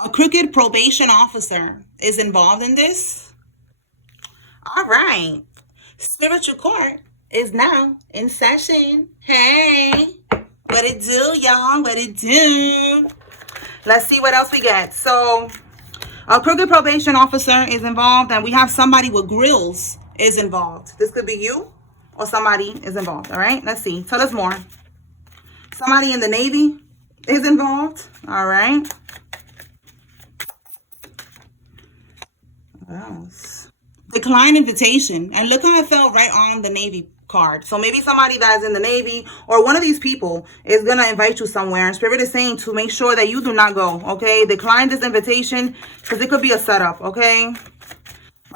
A crooked probation officer is involved in this. All right. Spiritual court is now in session. Hey, what it do, y'all? What it do? Let's see what else we get. So, a crooked probation officer is involved, and we have somebody with grills is involved. This could be you or somebody is involved. All right, let's see. Tell us more. Somebody in the Navy is involved. All right. What else? Decline invitation. And look how it fell right on the Navy card. So maybe somebody that's in the Navy or one of these people is going to invite you somewhere. And Spirit is saying to make sure that you do not go. Okay. Decline this invitation because it could be a setup. Okay.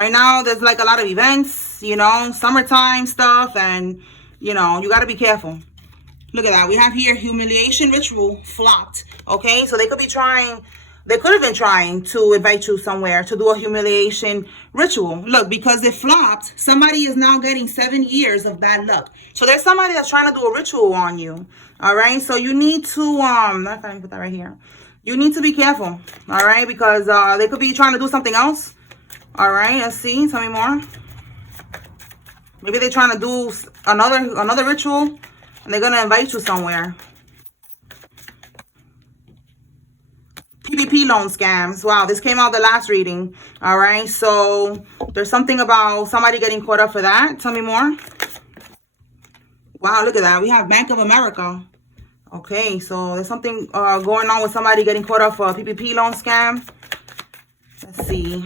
Right now, there's like a lot of events, you know, summertime stuff. And, you know, you got to be careful. Look at that. We have here humiliation ritual flopped. Okay. So they could be trying. They could have been trying to invite you somewhere to do a humiliation ritual. Look, because it flopped, somebody is now getting 7 years of bad luck. So there's somebody that's trying to do a ritual on you. All right. So you need to, not gonna put that right here. You need to be careful. All right. Because they could be trying to do something else. All right. Let's see. Tell me more. Maybe they're trying to do another ritual and they're going to invite you somewhere. PPP loan scams. Wow, this came out the last reading. All right, so there's something about somebody getting caught up for that. Tell me more. Wow, look at that. We have Bank of America. Okay, so there's something going on with somebody getting caught up for a PPP loan scam. Let's see.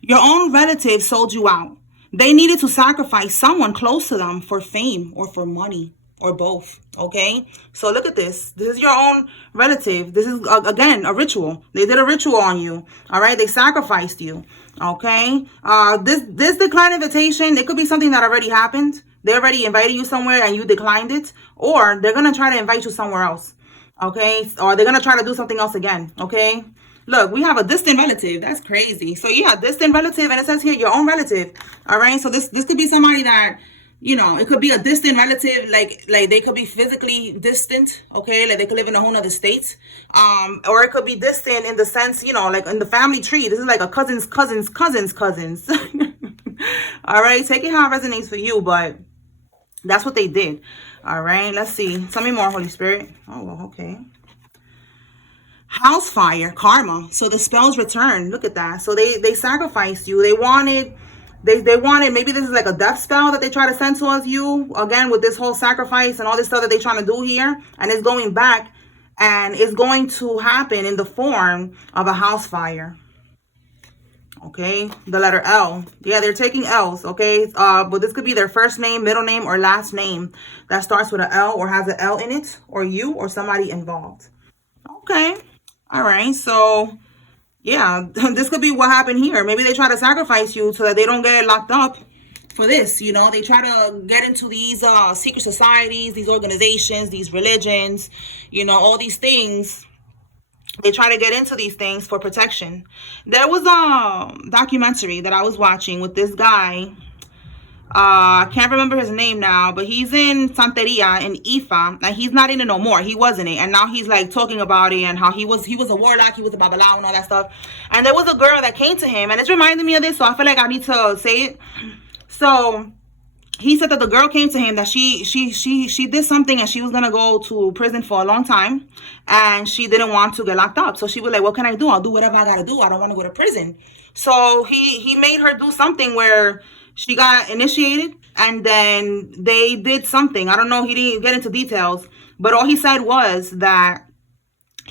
Your own relative sold you out. They needed to sacrifice someone close to them for fame or for money. Or both. Okay, so look at this. This is your own relative. This is again a ritual. They did a ritual on you. All right, they sacrificed you. Okay, this decline invitation, it could be something that already happened. They already invited you somewhere and you declined it, or they're gonna try to invite you somewhere else. Okay, or they're gonna try to do something else again. Okay, look, we have a distant relative. That's crazy. So yeah, distant relative, and it says here your own relative. All right, so this could be somebody that, you know, it could be a distant relative, like they could be physically distant, okay, like they could live in a whole nother state, or it could be distant in the sense, you know, like in the family tree. This is like a cousins. All right, take it how it resonates for you, but that's what they did. All right, let's see. Tell me more, Holy Spirit. Oh, okay. House fire, karma. So the spells return. Look at that. So they sacrificed you. They wanted, maybe this is like a death spell that they try to send towards you. Again, with this whole sacrifice and all this stuff that they're trying to do here. And it's going back. And it's going to happen in the form of a house fire. Okay. The letter L. Yeah, they're taking L's. Okay. But this could be their first name, middle name, or last name that starts with an L or has an L in it. Or you or somebody involved. Okay. All right. So yeah, this could be what happened here. Maybe they try to sacrifice you so that they don't get locked up for this. You know, they try to get into these secret societies, these organizations, these religions, you know, all these things. They try to get into these things for protection. There was a documentary that I was watching with this guy. I can't remember his name now, but he's in Santeria in Ifa, and he's not in it no more. He was in it, and now he's like talking about it and how he was a warlock, he was a babalao and all that stuff. And there was a girl that came to him, and it's reminding me of this, so I feel like I need to say it. So he said that the girl came to him that she did something and she was gonna go to prison for a long time, and she didn't want to get locked up. So she was like, "What can I do? I'll do whatever I gotta do. I don't want to go to prison." So he made her do something where she got initiated, and then they did something. I don't know. He didn't get into details, but all he said was that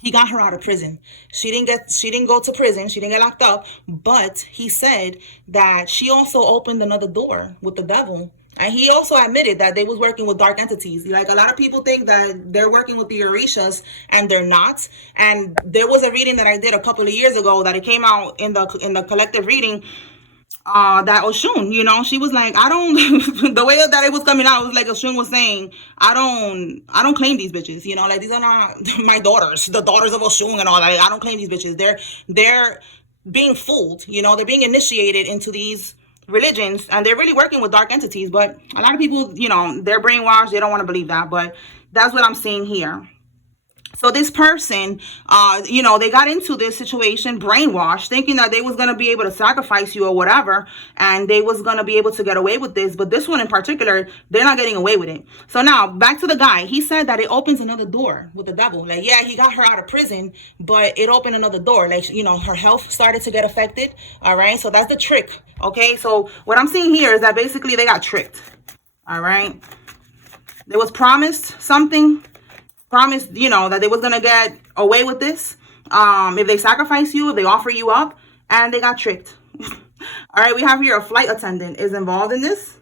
he got her out of prison. She didn't go to prison. She didn't get locked up. But he said that she also opened another door with the devil. And he also admitted that they was working with dark entities. Like, a lot of people think that they're working with the Orishas, and they're not. And there was a reading that I did a couple of years ago that it came out in the collective reading. That Oshun, you know, she was like, I don't, the way that it was coming out, it was like Oshun was saying, I don't claim these bitches, you know, like, these are not my daughters, the daughters of Oshun and all that. I don't claim these bitches. They're being fooled, you know, they're being initiated into these religions, and they're really working with dark entities. But a lot of people, you know, they're brainwashed. They don't want to believe that, but that's what I'm seeing here. So this person, they got into this situation brainwashed, thinking that they was going to be able to sacrifice you or whatever, and they was going to be able to get away with this. But this one in particular, they're not getting away with it. So now back to the guy. He said that it opens another door with the devil. Like, yeah, he got her out of prison, but it opened another door. Like, her health started to get affected. All right. So that's the trick. Okay. So what I'm seeing here is that basically they got tricked. All right. They was promised something. Promised, that they was gonna get away with this if they sacrifice you, if they offer you up, and they got tricked. All right, we have here a flight attendant is involved in this.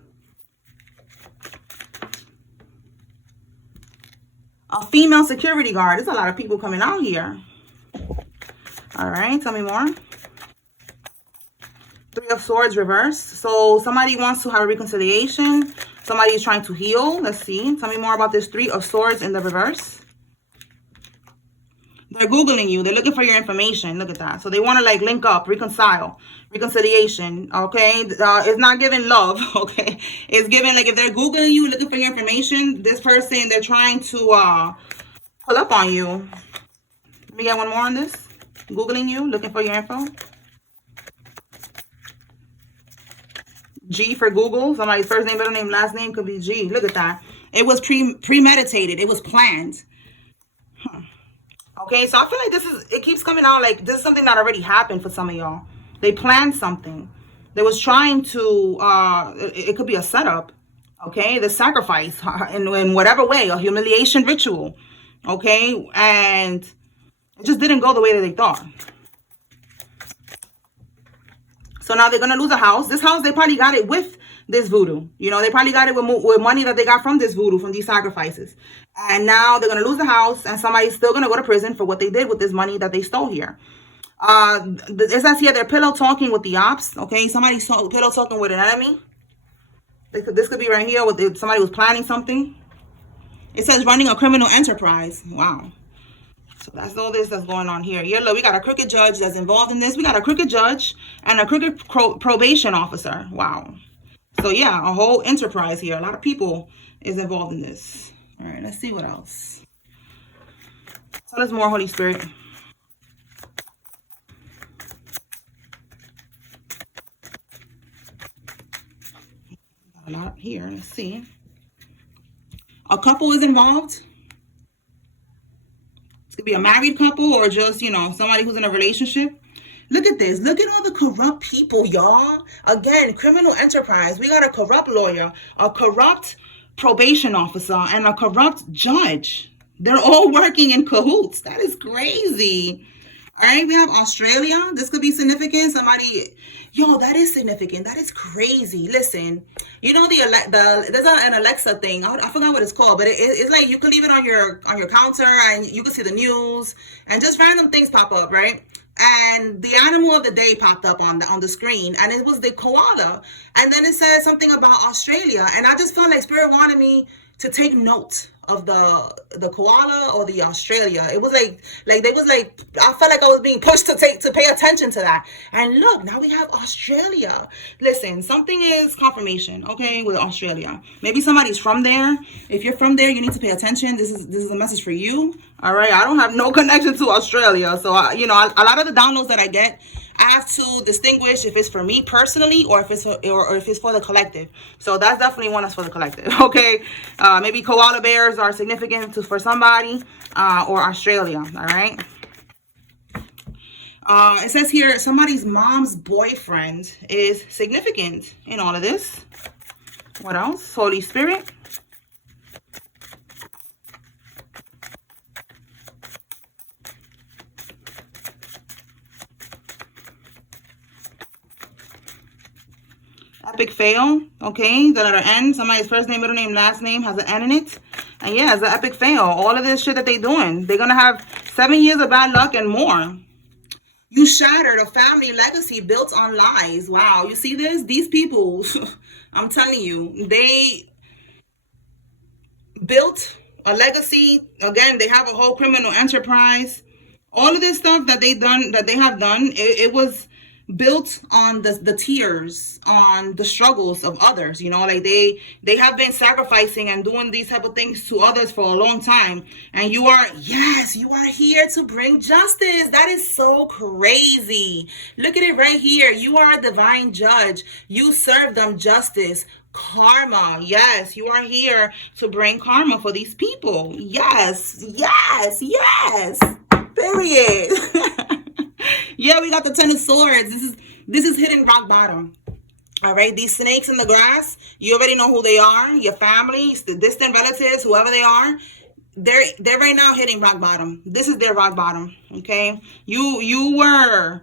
A female security guard. There's a lot of people coming out here. All right, tell me more. Three of Swords reversed. So somebody wants to have a reconciliation. Somebody is trying to heal. Let's see. Tell me more about this Three of Swords in the reverse. They're Googling you. They're looking for your information. Look at that. So they want to like link up, reconcile, reconciliation. Okay. It's not giving love. Okay. It's giving like if they're Googling you, looking for your information, this person, they're trying to pull up on you. Let me get one more on this. Googling you, looking for your info. G for Google. Somebody's first name, middle name, last name could be G. Look at that. It was premeditated. It was planned. Okay, so I feel like it keeps coming out like this is something that already happened for some of y'all. They planned something. They was trying to, it could be a setup. Okay, the sacrifice in whatever way, a humiliation ritual. Okay, and it just didn't go the way that they thought. So now they're going to lose a house. This house, they probably got it with this voodoo. They probably got it with money that they got from this voodoo, from these sacrifices. And now they're going to lose the house, and somebody's still going to go to prison for what they did with this money that they stole here. It says here they're pillow talking with the ops. Okay, somebody's pillow talking with an enemy. This could be right here with somebody was planning something. It says running a criminal enterprise. Wow. So that's all this that's going on here. Yeah, look, we got a crooked judge that's involved in this. We got a crooked judge and a crooked probation officer. Wow. So yeah, a whole enterprise here. A lot of people is involved in this. All right, let's see what else. Tell us more, Holy Spirit. A lot here. Let's see. A couple is involved. It could be a married couple or just, somebody who's in a relationship. Look at this. Look at all the corrupt people, y'all. Again, criminal enterprise. We got a corrupt lawyer, a corrupt probation officer, and a corrupt judge. They're all working in cahoots. That is crazy. All right, we have Australia. This could be significant. Somebody, that is significant. That is crazy. Listen, there's an Alexa thing. I forgot what it's called, but it's like you could leave it on your counter and you can see the news and just random things pop up, right? And the animal of the day popped up on the screen, and it was the koala. And then it said something about Australia, and I just felt like Spirit wanted me to take note of the koala or the Australia. It was like they was like, I felt like I was being pushed to pay attention to that. And look, now we have Australia. Listen, something is confirmation, okay, with Australia. Maybe somebody's from there. If you're from there, you need to pay attention. This is a message for you. All right, I don't have no connection to Australia, so a lot of the downloads that I get, I have to distinguish if it's for me personally or if it's for the collective. So that's definitely one that's for the collective. Okay, maybe koala bears are significant for somebody, or Australia. All right. It says here somebody's mom's boyfriend is significant in all of this. What else? Holy Spirit. Epic fail. Okay, the letter N. Somebody's first name, middle name, last name has an N in it. And yeah, it's an epic fail. All of this shit that they're doing, they're gonna have 7 years of bad luck and more. You shattered a family legacy built on lies. Wow, you see this? These people, I'm telling you, they built a legacy. Again, they have a whole criminal enterprise. All of this stuff that they have done, it was built on the tears, on the struggles of others. You know, like they have been sacrificing and doing these type of things to others for a long time. And you are, yes, you are here to bring justice. That is so crazy. Look at it right here. You are a divine judge. You serve them justice. Karma. Yes, you are here to bring karma for these people. Yes, yes, yes. Period. Yeah, we got the Ten of Swords. This is hitting rock bottom. All right, these snakes in the grass, you already know who they are. Your family, the distant relatives, whoever they are, they're right now hitting rock bottom. This is their rock bottom. Okay, you were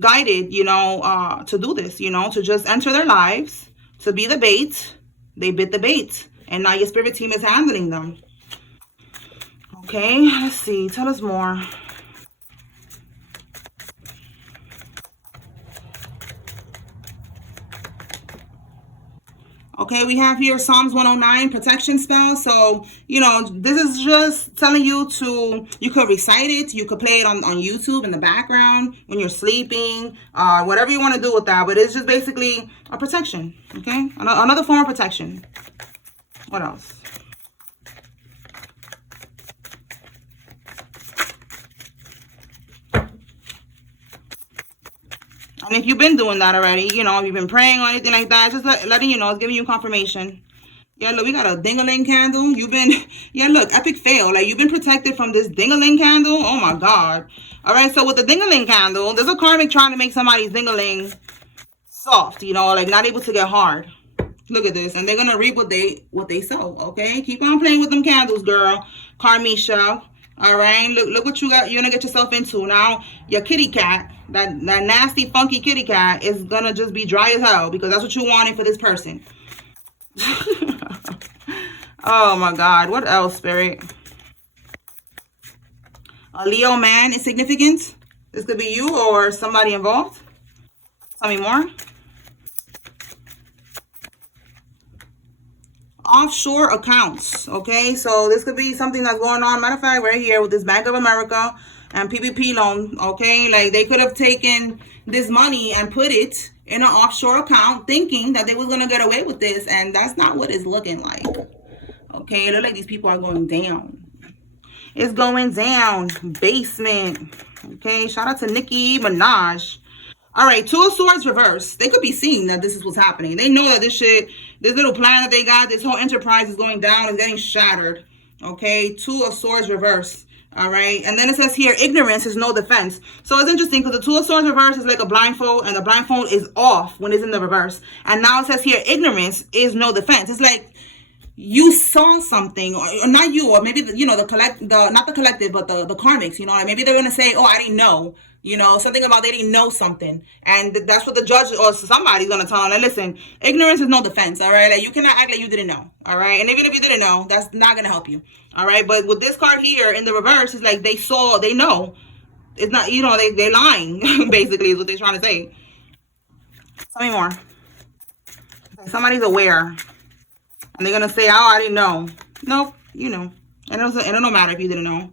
guided, to do this. To just enter their lives, to be the bait. They bit the bait, and now your spirit team is handling them. Okay, let's see. Tell us more. Okay, we have here Psalms 109 protection spell. So, this is just telling you you could recite it. You could play it on YouTube in the background when you're sleeping, whatever you want to do with that. But it's just basically a protection. Okay, another form of protection. What else? And if you've been doing that already, if you've been praying or anything like that, just letting you know, it's giving you confirmation. Yeah, look, we got a ding-a-ling candle. Yeah, look, epic fail. Like, you've been protected from this ding-a-ling candle. Oh, my God. All right, so with the ding-a-ling candle, there's a karmic trying to make somebody's ding-a-ling soft, like not able to get hard. Look at this. And they're going to reap what they sow, okay? Keep on playing with them candles, girl. Karmisha. All right, look what you got. You're gonna get yourself into now. Your kitty cat, that nasty, funky kitty cat, is gonna just be dry as hell because that's what you wanted for this person. Oh my God, what else, Spirit? A Leo man is significant. This could be you or somebody involved. Tell me more. Offshore accounts. Okay, so this could be something that's going on. Matter of fact, right here with this Bank of America and PPP loan. Okay, like they could have taken this money and put it in an offshore account thinking that they was going to get away with this, and that's not what it's looking like. Okay, it looks like these people are going down. It's going down. Basement. Okay, shout out to Nicki Minaj. All right, Two of Swords reverse. They could be seeing that this is what's happening. They know that this little plan that they got, this whole enterprise is going down, is getting shattered. Okay, Two of Swords reverse. All right, and then it says here, ignorance is no defense. So it's interesting because the Two of Swords reverse is like a blindfold, and the blindfold is off when it's in the reverse. And now it says here, ignorance is no defense. It's like you saw something, or not you, or maybe not the collective, but the karmics. Maybe they're gonna say, "Oh, I didn't know." Something about they didn't know something, and that's what the judge or somebody's gonna tell them. Like, listen, ignorance is no defense. All right, like you cannot act like you didn't know. All right, and even if you didn't know, that's not gonna help you. All right, but with this card here in the reverse, it's like they saw, they know. It's not, they're lying. Basically, is what they're trying to say. Tell me more. Somebody's aware. And they're going to say, oh, I didn't know. Nope, you know. And it don't matter if you didn't know.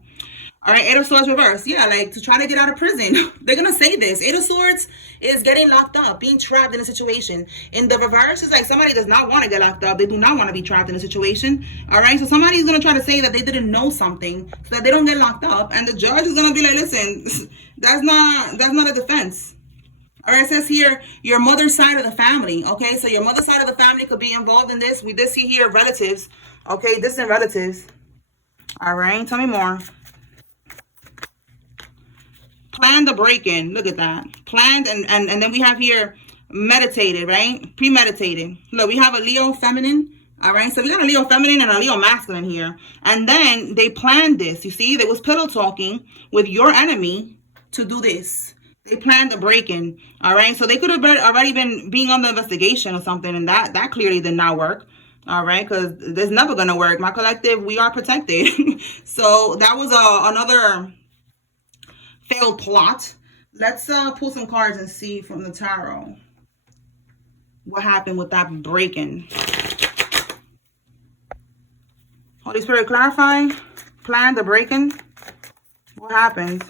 All right, Eight of Swords reverse. Yeah, like to try to get out of prison. They're going to say this. Eight of Swords is getting locked up, being trapped in a situation. In the reverse, it's like somebody does not want to get locked up. They do not want to be trapped in a situation. All right, so somebody's going to try to say that they didn't know something so that they don't get locked up. And the judge is going to be like, listen, that's not a defense. All right, it says here, your mother's side of the family. Okay, so your mother's side of the family could be involved in this. We did see here relatives. Okay, distant relatives. All right, tell me more. Planned the break-in. Look at that. Planned, and then we have here meditated, right? Premeditated. Look, we have a Leo feminine. All right, so we got a Leo feminine and a Leo masculine here. And then they planned this. You see, there was pillow talking with your enemy to do this. They planned the break-in. All right, so they could have already been being on the investigation or something, and that clearly did not work. All right, because it's never going to work. My collective, we are protected. So that was another failed plot. Let's pull some cards and see from the tarot what happened with that break-in. Holy Spirit, clarify. Plan the break-in. What happened?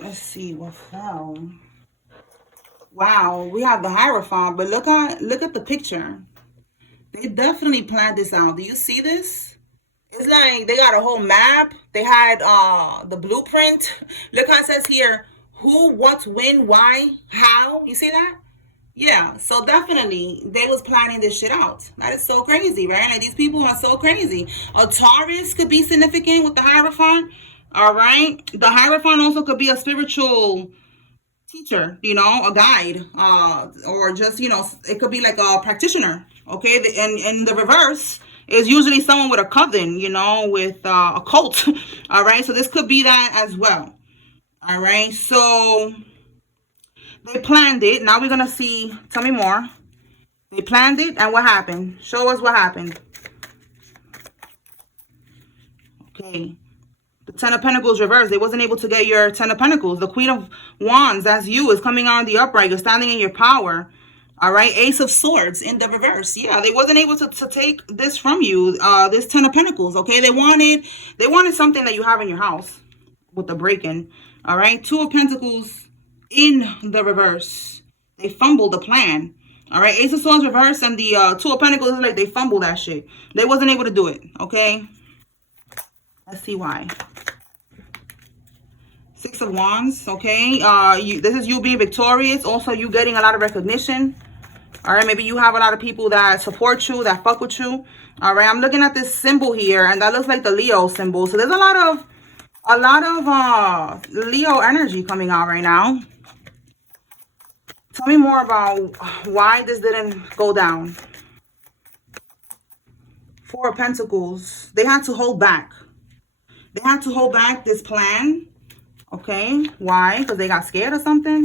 let's see what fell. Wow, we have the Hierophant, but look at the picture. They definitely planned this out. Do you see this? It's like they got a whole map. They had the blueprint. Look how it says here, who, what, when, why, how. You see that? Yeah, so definitely they was planning this shit out. That is so crazy, right? Like these people are so crazy. A Taurus could be significant with the Hierophant. All right. The Hierophant also could be a spiritual teacher, you know, a guide, or just, you know, it could be like a practitioner. Okay. And the reverse is usually someone with a coven, you know, with a cult. All right. So this could be that as well. All right. So they planned it. Now we're going to see. Tell me more. They planned it. And what happened? Show us what happened. Okay. The Ten of Pentacles reversed. They wasn't able to get your Ten of Pentacles. The Queen of Wands, that's you, is coming out in the upright. You're standing in your power. All right. Ace of Swords in the reverse. Yeah, they wasn't able to take this from you. This Ten of Pentacles. Okay. They wanted something that you have in your house with the break-in. All right. Two of Pentacles in the reverse. They fumbled the plan. All right. Ace of Swords reverse and the Two of Pentacles is like they fumbled that shit. They wasn't able to do it. Okay. Let's see why. Six of Wands, okay? This is you being victorious. Also, you getting a lot of recognition. All right, maybe you have a lot of people that support you, that fuck with you. All right, I'm looking at this symbol here, and that looks like the Leo symbol. So there's a lot of Leo energy coming out right now. Tell me more about why this didn't go down. Four of Pentacles. They had to hold back. They had to hold back this plan. Okay, why? Because they got scared or something?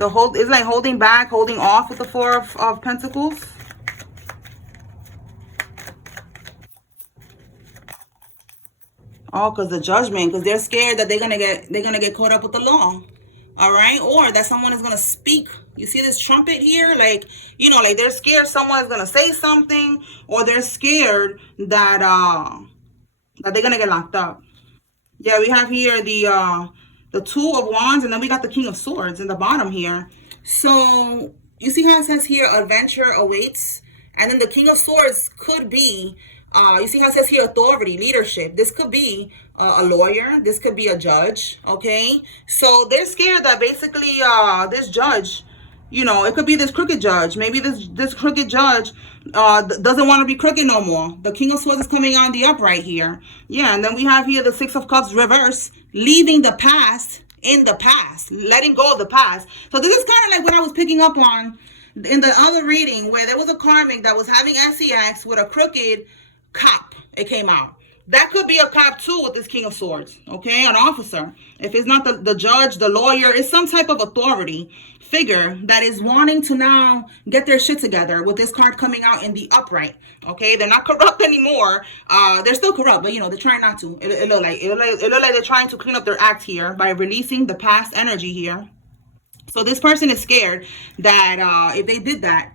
It's like holding back, holding off with the Four of Pentacles. Oh, because the Judgment, because they're scared that they're gonna get caught up with the law. All right, or that someone is gonna speak. You see this trumpet here, like, you know, like they're scared someone's gonna say something, or they're scared that they're gonna get locked up. Yeah, we have here the Two of Wands, and then we got the King of Swords in the bottom here. So you see how it says here, adventure awaits, and then the King of Swords could be. You see how it says here, authority, leadership. This could be a lawyer. This could be a judge. Okay. So they're scared that basically this judge, you know, it could be this crooked judge. Maybe this crooked judge doesn't want to be crooked no more. The King of Swords is coming on the upright here. Yeah. And then we have here the Six of Cups reverse, leaving the past in the past, letting go of the past. So this is kind of like what I was picking up on in the other reading, where there was a karmic that was having SEX with a crooked cop. It came out. That could be a cop too with this King of Swords. Okay, an officer. If it's not the judge, the lawyer, it's some type of authority figure that is wanting to now get their shit together with this card coming out in the upright. Okay, they're not corrupt anymore. They're still corrupt, but you know, they're trying not to. It look like they're trying to clean up their act here by releasing the past energy here. So this person is scared that if they did that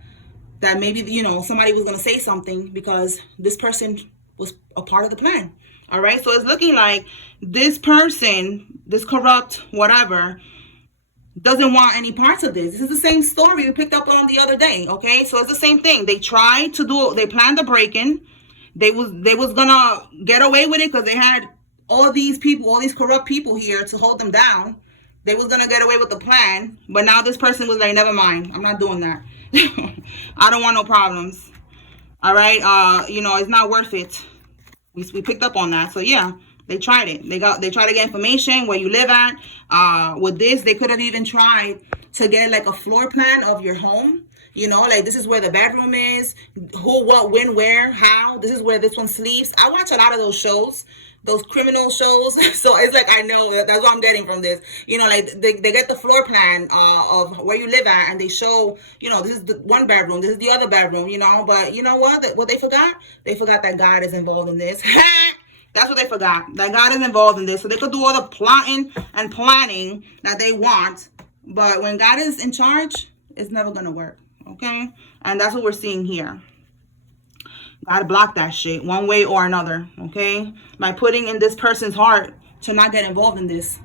maybe, you know, somebody was going to say something because this person was a part of the plan. All right. So it's looking like this person, this corrupt whatever, doesn't want any parts of this. This is the same story we picked up on the other day. Okay. So it's the same thing. They tried to do, they planned the break-in. They was going to get away with it because they had all these people, all these corrupt people here to hold them down. They was going to get away with the plan. But now this person was like, never mind. I'm not doing that. I don't want no problems. All right. You know, it's not worth it. We picked up on that. So yeah, they tried it. They tried to get information where you live at. With this, they could have even tried to get like a floor plan of your home. You know, like this is where the bedroom is, who, what, when, where, how. This is where this one sleeps. I watch a lot of those shows, those criminal shows. So it's like, I know that's what I'm getting from this. You know, like they get the floor plan of where you live at, and they show, you know, this is the one bedroom, this is the other bedroom, you know. But you know what? What they forgot? They forgot that God is involved in this. That's what they forgot. That God is involved in this. So they could do all the plotting and planning that they want. But when God is in charge, it's never going to work. Okay? And that's what we're seeing here. Gotta block that shit one way or another, okay? By putting in this person's heart to not get involved in this.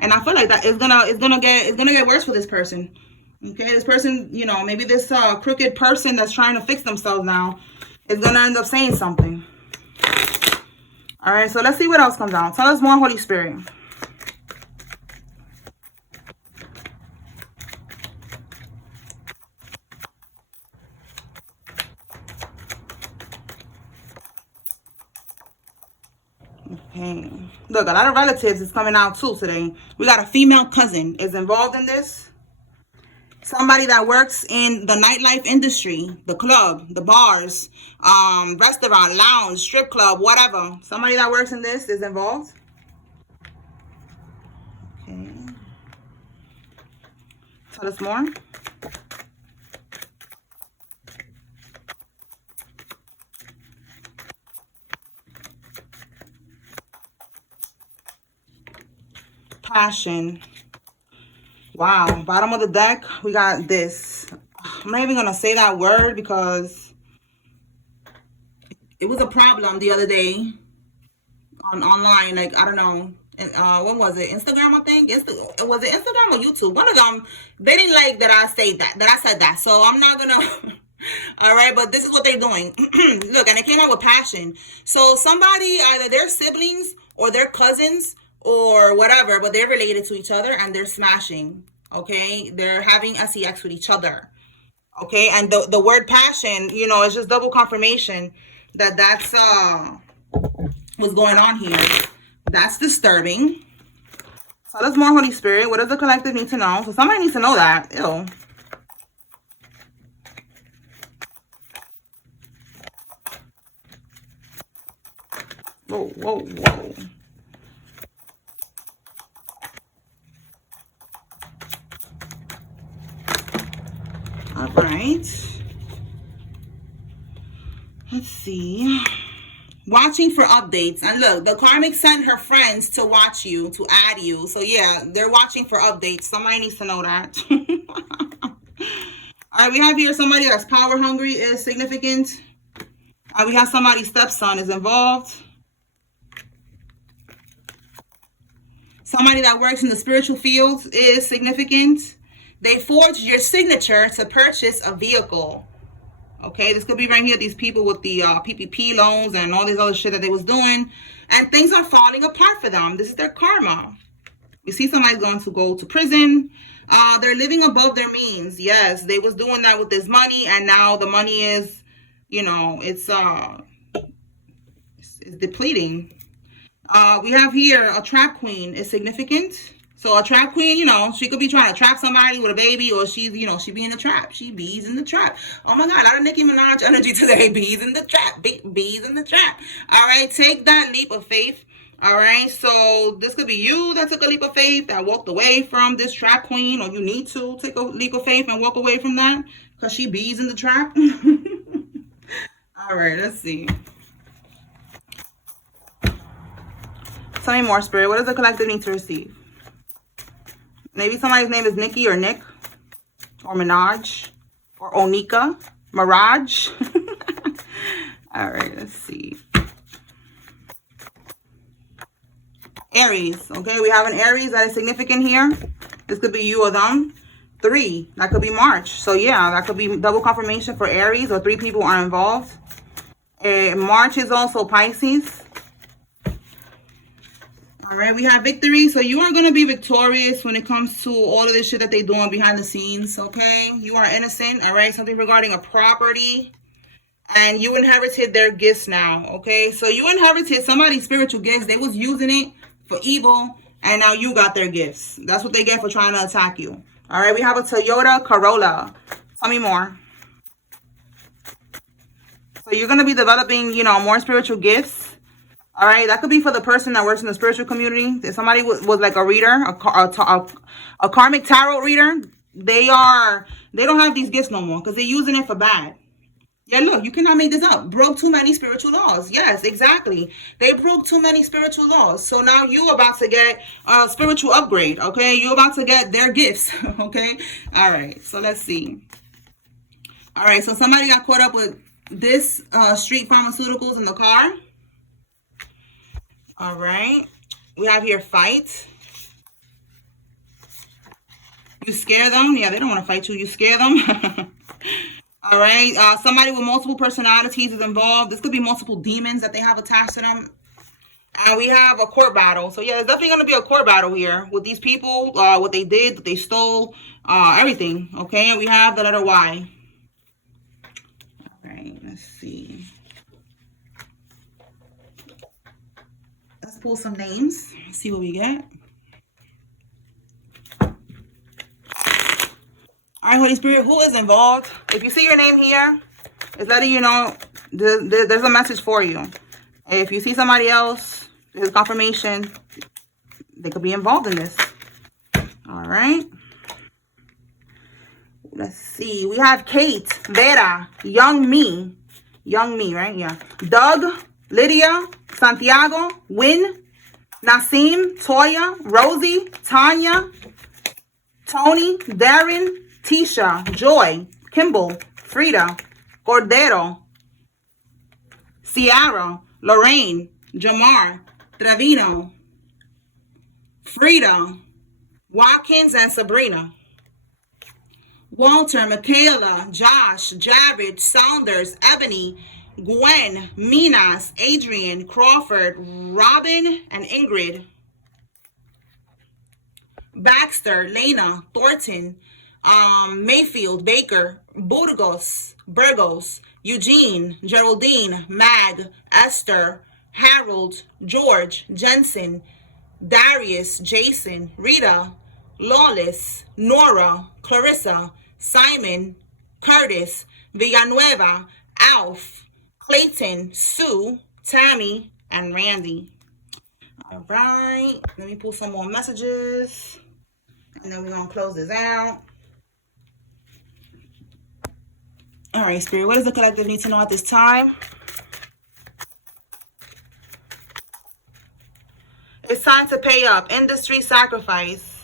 And I feel like that it's gonna get worse for this person. Okay, this person, you know, maybe this crooked person that's trying to fix themselves now is gonna end up saying something. All right, so let's see what else comes out. Tell us more, Holy Spirit. Okay. Look, a lot of relatives is coming out too today. We got a female cousin is involved in this. Somebody that works in the nightlife industry, the club, the bars, restaurant, lounge, strip club, whatever. Somebody that works in this is involved. Okay. Tell us more. Passion. Wow, bottom of the deck, we got this. I'm not even gonna say that word because it was a problem the other day online. Like, I don't know, what was it? Instagram, I think. Was it Instagram or YouTube? One of them. They didn't like that I said that. So I'm not gonna. All right, but this is what they're doing. Look, and it came out with passion. So somebody, either their siblings or their cousins or whatever, but they're related to each other and they're smashing. Okay, they're having sex with each other. Okay, and the word passion, you know, it's just double confirmation that that's what's going on here. That's disturbing. So let's more, Holy Spirit. What does the collective need to know? So somebody needs to know that. Ew. Whoa, whoa, whoa. All right. Let's see. Watching for updates. And look, the karmic sent her friends to watch you, to add you. So yeah, they're watching for updates. Somebody needs to know that. All right, we have here somebody that's power hungry is significant. We have somebody's stepson is involved. Somebody that works in the spiritual field is significant. They forged your signature to purchase a vehicle. Okay, this could be right here, these people with the PPP loans and all this other shit that they was doing. And things are falling apart for them. This is their karma. You see somebody's going to go to prison. They're living above their means. Yes, they was doing that with this money. And now the money is, you know, it's depleting. We have here a trap queen is significant. So a trap queen, you know, she could be trying to trap somebody with a baby, or she's, you know, she be in the trap. She bees in the trap. Oh my God, a lot of Nicki Minaj energy today. Bees in the trap. Bees in the trap. All right, take that leap of faith. All right, so this could be you that took a leap of faith, that walked away from this trap queen, or you need to take a leap of faith and walk away from that because she bees in the trap. All right, let's see. Tell me more, Spirit. What does the collective need to receive? Maybe somebody's name is Nikki or Nick or Minaj or Onika, Mirage. All right, let's see. Aries, okay? We have an Aries that is significant here. This could be you or them. 3, that could be March. So yeah, that could be double confirmation for Aries, or 3 people are involved. March is also Pisces. All right, we have victory. So you are going to be victorious when it comes to all of this shit that they're doing behind the scenes, okay? You are innocent, all right? Something regarding a property. And you inherited their gifts now, okay? So you inherited somebody's spiritual gifts. They was using it for evil, and now you got their gifts. That's what they get for trying to attack you. All right, we have a Toyota Corolla. Tell me more. So you're going to be developing, you know, more spiritual gifts. All right, that could be for the person that works in the spiritual community. If somebody was like a reader, a karmic tarot reader, they don't have these gifts no more because they're using it for bad. Yeah, look, you cannot make this up. Broke too many spiritual laws. Yes, exactly. They broke too many spiritual laws. So now you're about to get a spiritual upgrade, okay? You're about to get their gifts, okay? All right, so let's see. All right, so somebody got caught up with this street pharmaceuticals in the car. All right. We have here fight. You scare them. Yeah, they don't want to fight you. You scare them. All right. Somebody with multiple personalities is involved. This could be multiple demons that they have attached to them. And we have a court battle. So yeah, there's definitely going to be a court battle here with these people, what they did, what they stole, everything. Okay, and we have the letter Y. All right, let's see. Let's pull some names. See what we get. All right, Holy Spirit, who is involved? If you see your name here, it's letting you know there's a message for you. If you see somebody else, there's confirmation. They could be involved in this. All right. Let's see. We have Kate, Vera, Young Me, right? Yeah. Doug, Lydia, Santiago, Win, Nasim, Toya, Rosie, Tanya, Tony, Darren, Tisha, Joy, Kimball, Frida, Cordero, Ciara, Lorraine, Jamar, Trevino, Frida, Watkins, and Sabrina. Walter, Michaela, Josh, Jared, Saunders, Ebony, Gwen, Minas, Adrian, Crawford, Robin, and Ingrid. Baxter, Lena, Thornton, Mayfield, Baker, Burgos, Eugene, Geraldine, Mag, Esther, Harold, George, Jensen, Darius, Jason, Rita, Lawless, Nora, Clarissa, Simon, Curtis, Villanueva, Alf, Clayton, Sue, Tammy, and Randy. All right, let me pull some more messages, and then we're going to close this out. All right, Spirit, what does the collective need to know at this time? It's time to pay up. Industry sacrifice.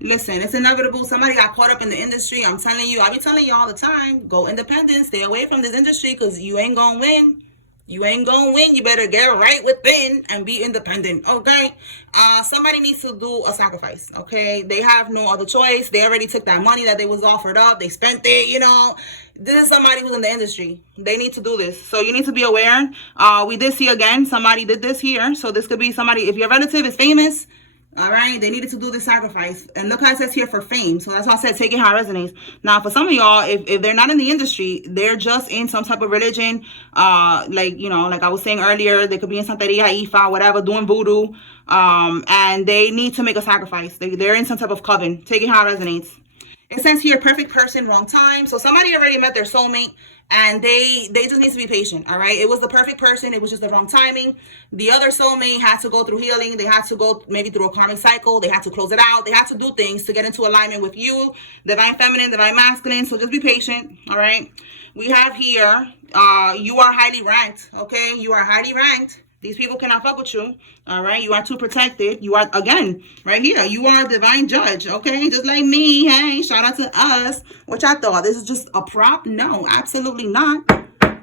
Listen, it's inevitable. Somebody got caught up in the industry. I'm telling you, I be telling you all the time, go independent. Stay away from this industry because you ain't going to win. You ain't going to win. You better get right within and be independent, okay? Somebody needs to do a sacrifice, okay? They have no other choice. They already took that money that they was offered up. They spent it, you know. This is somebody who's in the industry. They need to do this. So you need to be aware. We did see again, somebody did this here. So this could be somebody, if your relative is famous, all right, they needed to do this sacrifice. And look how it says here for fame. So that's why I said take it how it resonates. Now, for some of y'all, if they're not in the industry, they're just in some type of religion. Like, you know, like I was saying earlier, they could be in Santeria, Ifa, whatever, doing voodoo. And they need to make a sacrifice. They're in some type of coven. Take it how it resonates. It says here, perfect person, wrong time. So somebody already met their soulmate. And they just need to be patient, all right? It was the perfect person. It was just the wrong timing. The other soulmate had to go through healing. They had to go maybe through a karmic cycle. They had to close it out. They had to do things to get into alignment with you, divine feminine, divine masculine. So just be patient, all right? We have here, you are highly ranked, okay? You are highly ranked. These people cannot fuck with you, all right? You are too protected. You are, again, right here, you are a divine judge, okay? Just like me, hey, shout out to us. What y'all thought? This is just a prop? No, absolutely not.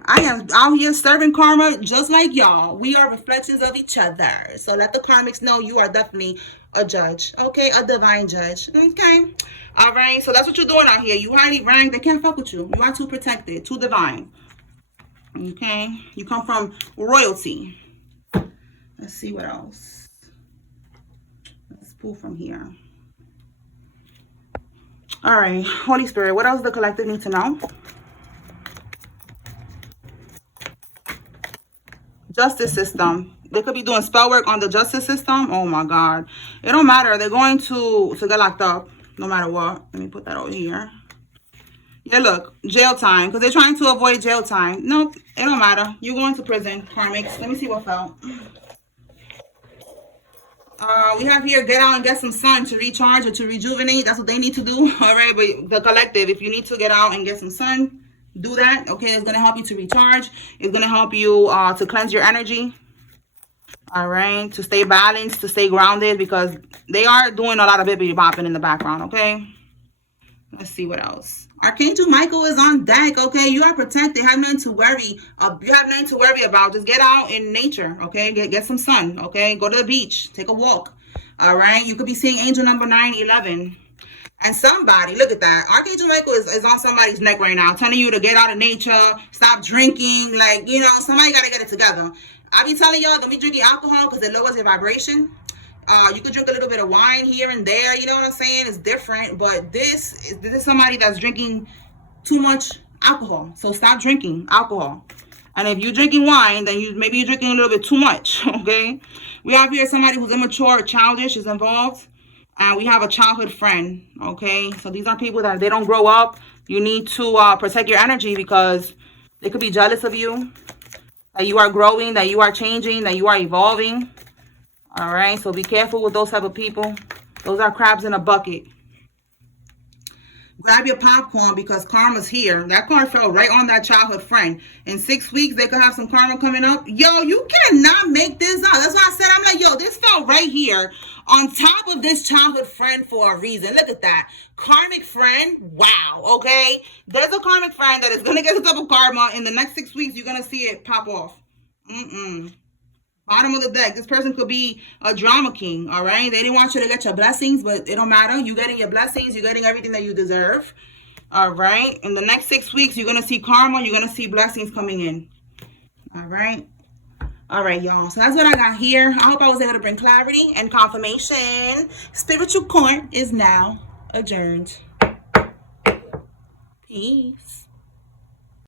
I am out here serving karma just like y'all. We are reflections of each other. So let the karmics know you are definitely a judge, okay? A divine judge, okay? All right, so that's what you're doing out here. You highly ranked. They can't fuck with you. You are too protected, too divine, okay? You come from royalty. Let's see what else. Let's pull from here. All right, Holy Spirit, what else does the collective need to know? Justice system. They could be doing spell work on the justice system. Oh my God. It don't matter. They're going to get locked up no matter what. Let me put that over here. Yeah, look, jail time. Because they're trying to avoid jail time. Nope, it don't matter. You're going to prison, karmics. Let me see what fell. We have here, get out and get some sun to recharge or to rejuvenate. That's what they need to do. All right, but the collective, if you need to get out and get some sun, do that. Okay, it's going to help you to recharge. It's going to help you to cleanse your energy. All right, to stay balanced, to stay grounded, because they are doing a lot of bippity bopping in the background, okay? Let's see what else. Archangel Michael is on deck. Okay, you are protected. Have nothing to worry. You have nothing to worry about. Just get out in nature. Okay, get some sun. Okay, go to the beach. Take a walk. All right. You could be seeing angel number 911. And somebody, look at that. Archangel Michael is on somebody's neck right now, telling you to get out of nature, stop drinking. Like, you know, somebody got to get it together. I be telling y'all, don't be drinking alcohol because it lowers your vibration. You could drink a little bit of wine here and there. You know what I'm saying? It's different. But this is somebody that's drinking too much alcohol. So stop drinking alcohol. And if you're drinking wine, then maybe you're drinking a little bit too much. Okay? We have here somebody who's immature, childish is involved. And we have a childhood friend, okay? So these are people that they don't grow up. You need to protect your energy because they could be jealous of you, that you are growing, that you are changing, that you are evolving. All right, so be careful with those type of people. Those are crabs in a bucket. Grab your popcorn because karma's here. That card fell right on that childhood friend. In 6 weeks, they could have some karma coming up. Yo, you cannot make this up. That's why I said, I'm like, yo, this fell right here on top of this childhood friend for a reason. Look at that. Karmic friend. Wow. Okay. There's a karmic friend that is going to get a double karma. In the next 6 weeks, you're going to see it pop off. Bottom of the deck. This person could be a drama king, all right? They didn't want you to get your blessings, but it don't matter. You're getting your blessings. You're getting everything that you deserve, all right? In the next 6 weeks, you're going to see karma. You're going to see blessings coming in, all right? All right, y'all. So that's what I got here. I hope I was able to bring clarity and confirmation. Spiritual court is now adjourned. Peace.